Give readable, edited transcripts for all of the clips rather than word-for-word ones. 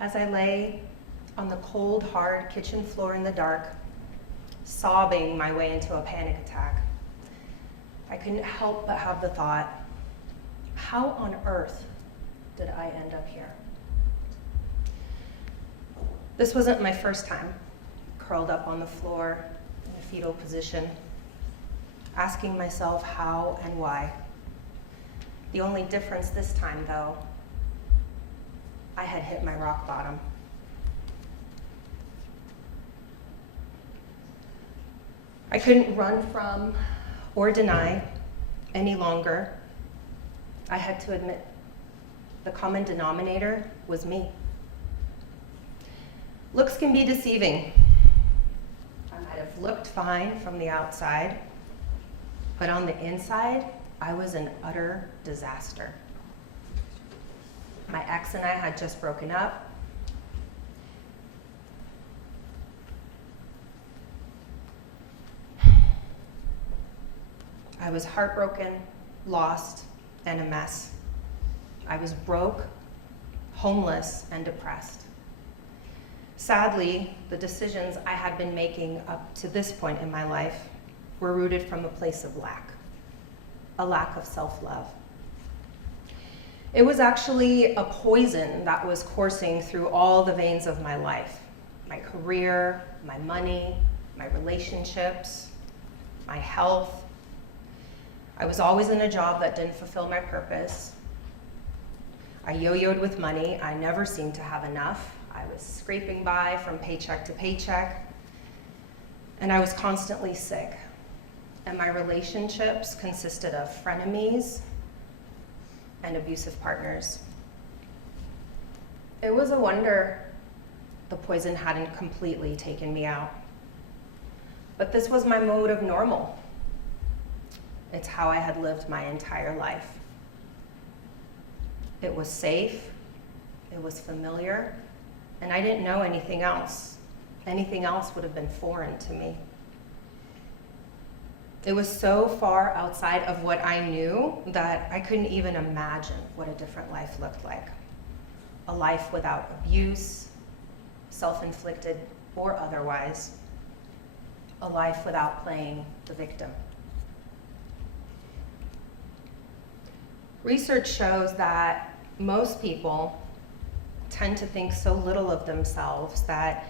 as I lay on the cold, hard kitchen floor in the dark, sobbing my way into a panic attack, I couldn't help but have the thought, how on earth did I end up here? This wasn't my first time curled up on the floor in a fetal position, asking myself how and why. The only difference this time, though, I had hit my rock bottom. I couldn't run from or deny any longer. I had to admit the common denominator was me. Looks can be deceiving. I might have looked fine from the outside, but on the inside, I was an utter disaster. My ex and I had just broken up. I was heartbroken, lost, and a mess. I was broke, homeless, and depressed. Sadly, the decisions I had been making up to this point in my life were rooted from a place of lack, a lack of self-love. It was actually a poison that was coursing through all the veins of my life, my career, my money, my relationships, my health. I was always in a job that didn't fulfill my purpose. I yo-yoed with money. I never seemed to have enough. I was scraping by from paycheck to paycheck, and I was constantly sick. And my relationships consisted of frenemies and abusive partners. It was a wonder the poison hadn't completely taken me out. But this was my mode of normal. It's how I had lived my entire life. It was safe, it was familiar, and I didn't know anything else. Anything else would have been foreign to me. It was so far outside of what I knew that I couldn't even imagine what a different life looked like. A life without abuse, self-inflicted or otherwise. A life without playing the victim. Research shows that most people tend to think so little of themselves that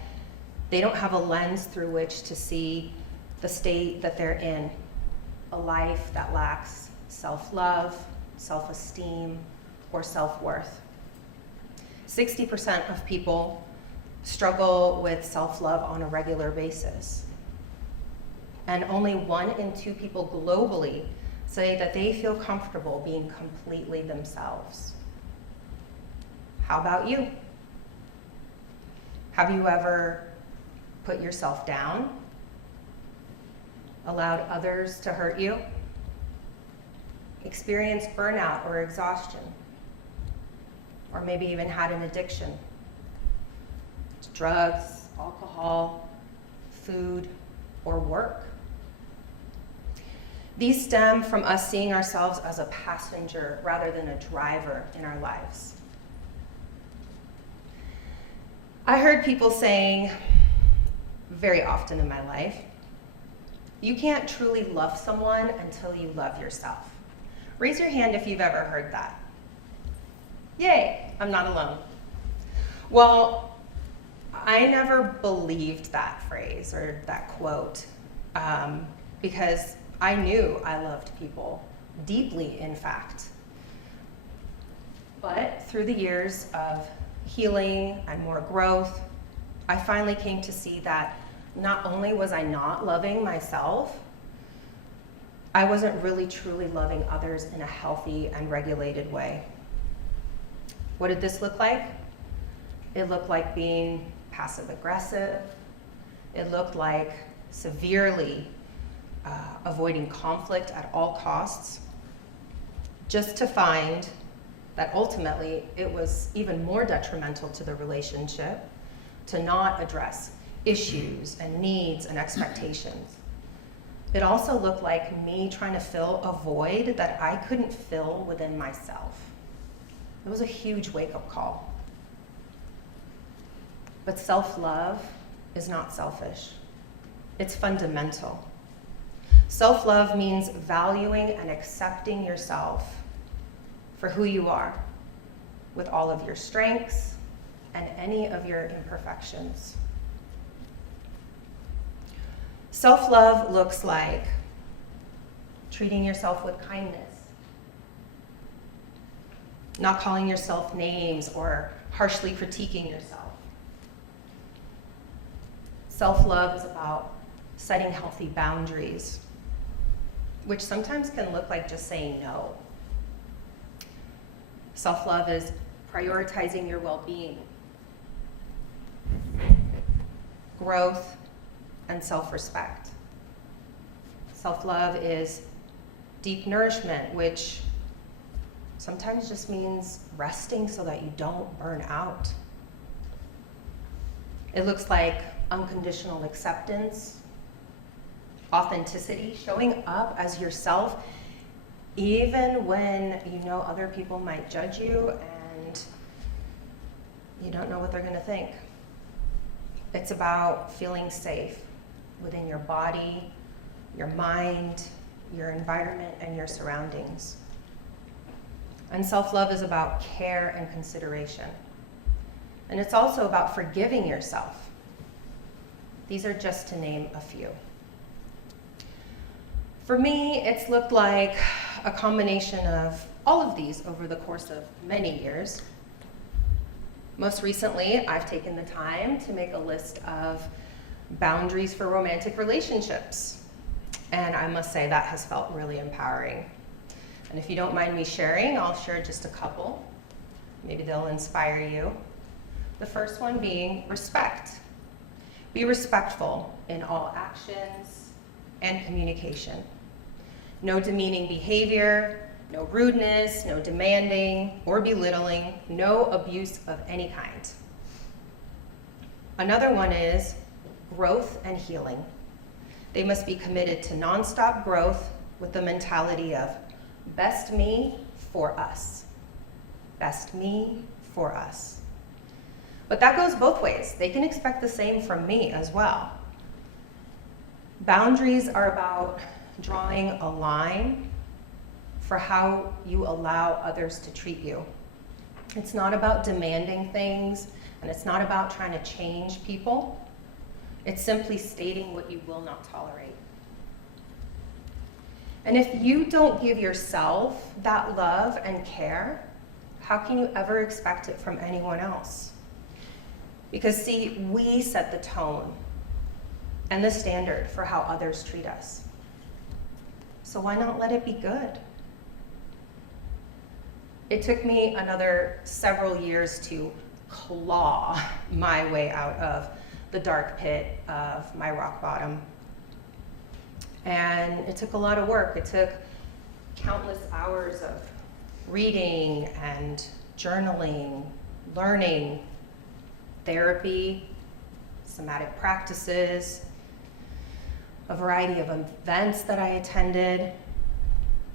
they don't have a lens through which to see the state that they're in. A life that lacks self-love, self-esteem, or self-worth. 60% of people struggle with self-love on a regular basis. And only 1 in 2 people globally say that they feel comfortable being completely themselves. How about you? Have you ever put yourself down? Allowed others to hurt you? Experienced burnout or exhaustion? Or maybe even had an addiction to drugs, alcohol, food, or work? These stem from us seeing ourselves as a passenger rather than a driver in our lives. I heard people saying very often in my life, you can't truly love someone until you love yourself. Raise your hand if you've ever heard that. Yay, I'm not alone. Well, I never believed that phrase or that quote because I knew I loved people deeply, in fact. But through the years of healing and more growth, I finally came to see that not only was I not loving myself, I wasn't really truly loving others in a healthy and regulated way. What did this look like? It looked like being passive aggressive. It looked like severely avoiding conflict at all costs, just to find that ultimately it was even more detrimental to the relationship to not address issues and needs and expectations. It also looked like me trying to fill a void that I couldn't fill within myself. It was a huge wake-up call. But self-love is not selfish. It's fundamental. Self-love means valuing and accepting yourself for who you are, with all of your strengths and any of your imperfections. Self-love looks like treating yourself with kindness, not calling yourself names or harshly critiquing yourself. Self-love is about setting healthy boundaries, which sometimes can look like just saying no. Self-love is prioritizing your well-being, growth, and self-respect. Self-love is deep nourishment, which sometimes just means resting so that you don't burn out. It looks like unconditional acceptance, authenticity, showing up as yourself, even when you know other people might judge you and you don't know what they're gonna think. It's about feeling safe within your body, your mind, your environment, and your surroundings. And self-love is about care and consideration. And it's also about forgiving yourself. These are just to name a few. For me, it's looked like a combination of all of these over the course of many years. Most recently, I've taken the time to make a list of boundaries for romantic relationships. And I must say that has felt really empowering. And if you don't mind me sharing, I'll share just a couple. Maybe they'll inspire you. The first one being respect. Be respectful in all actions and communication. No demeaning behavior, no rudeness, no demanding or belittling, no abuse of any kind. Another one is growth and healing. They must be committed to nonstop growth with the mentality of best me for us. Best me for us. But that goes both ways. They can expect the same from me as well. Boundaries are about drawing a line for how you allow others to treat you. It's not about demanding things, and it's not about trying to change people. It's simply stating what you will not tolerate. And if you don't give yourself that love and care, how can you ever expect it from anyone else? Because see, we set the tone and the standard for how others treat us. So why not let it be good? It took me another several years to claw my way out of the dark pit of my rock bottom. And it took a lot of work. It took countless hours of reading and journaling, learning, therapy, somatic practices, a variety of events that I attended,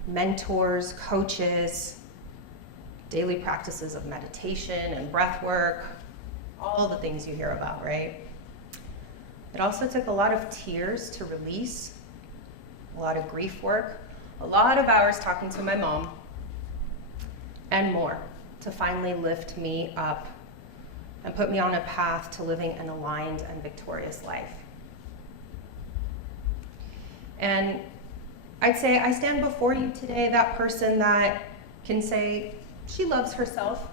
mentors, coaches, daily practices of meditation and breath work, all the things you hear about, right? It also took a lot of tears to release, a lot of grief work, a lot of hours talking to my mom, and more to finally lift me up and put me on a path to living an aligned and victorious life. And I'd say I stand before you today, that person that can say she loves herself,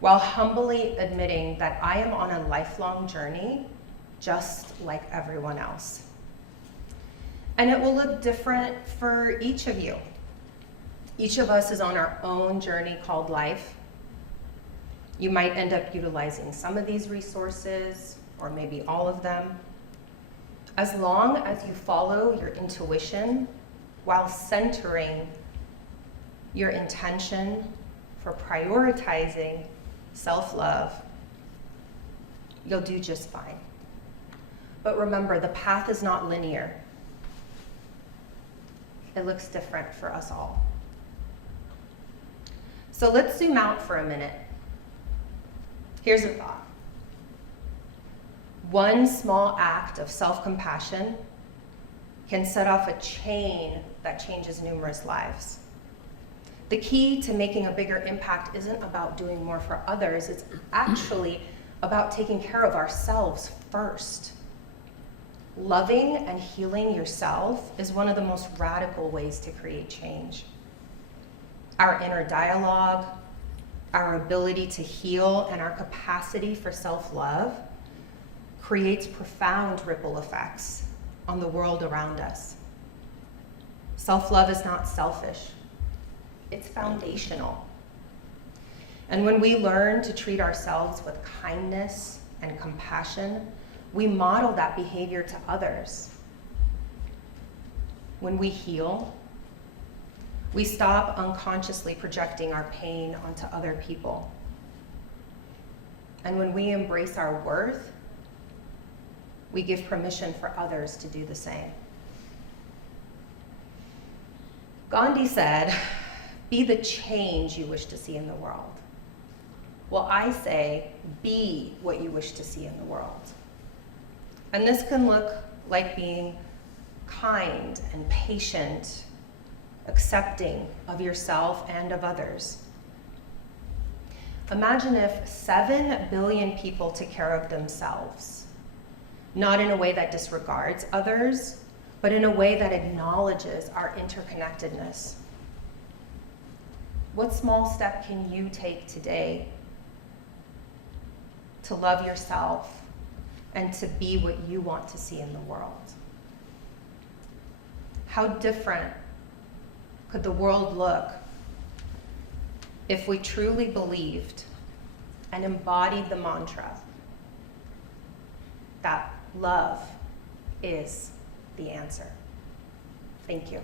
while humbly admitting that I am on a lifelong journey just like everyone else. And it will look different for each of you. Each of us is on our own journey called life. You might end up utilizing some of these resources, or maybe all of them. As long as you follow your intuition while centering your intention for prioritizing self-love, you'll do just fine. But remember, the path is not linear. It looks different for us all. So let's zoom out for a minute. Here's a thought. One small act of self-compassion can set off a chain that changes numerous lives. The key to making a bigger impact isn't about doing more for others, it's actually about taking care of ourselves first. Loving and healing yourself is one of the most radical ways to create change. Our inner dialogue, our ability to heal, and our capacity for self-love creates profound ripple effects on the world around us. Self-love is not selfish, it's foundational. And when we learn to treat ourselves with kindness and compassion, we model that behavior to others. When we heal, we stop unconsciously projecting our pain onto other people. And when we embrace our worth, we give permission for others to do the same. Gandhi said, "Be the change you wish to see in the world." Well, I say, be what you wish to see in the world. And this can look like being kind and patient, accepting of yourself and of others. Imagine if 7 billion people took care of themselves, not in a way that disregards others, but in a way that acknowledges our interconnectedness. What small step can you take today to love yourself and to be what you want to see in the world? How different could the world look if we truly believed and embodied the mantra that love is the answer? Thank you.